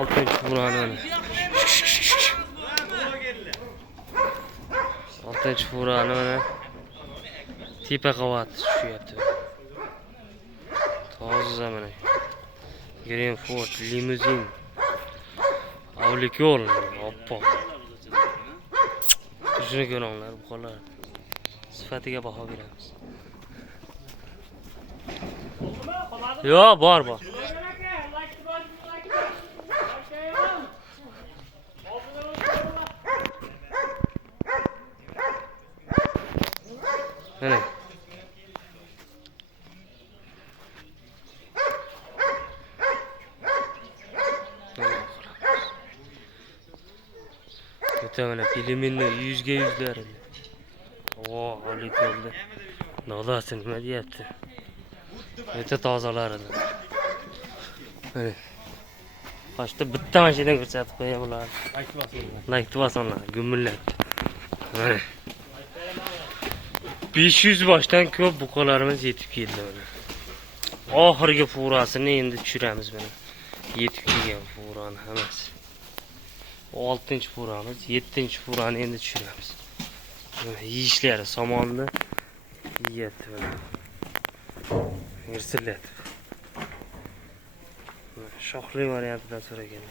6-chi furani mana. 6-chi furani mana. Tepa qavat tushyapti. Toza mana. Greenford limuzin. Avlikol, oppo. Shuni ko'ringlar, bu qo'llar. Sifatiga baho beramiz. Yo, bor. Mana. Mana filmni 100 ga 100'lar. Ali ko'rdi. Nodasi nima deyapti? O'ta tozalari. Mana. Boshda bitta mashina ko'rsatib qo'ygan bular. Like bosinglar, gumillatdi. Mana. 500 boshdan ko'p buqalarimiz yetib keldi mana. Oxirgi furasini endi tushiramiz mana. Yetib kelgan furani hammasi. 6-chi furamiz, 7-chi furani endi tushiramiz. Yeyishlari somonni yeyapti mana. Irsillatib. Shoxli variantidan so'ragan.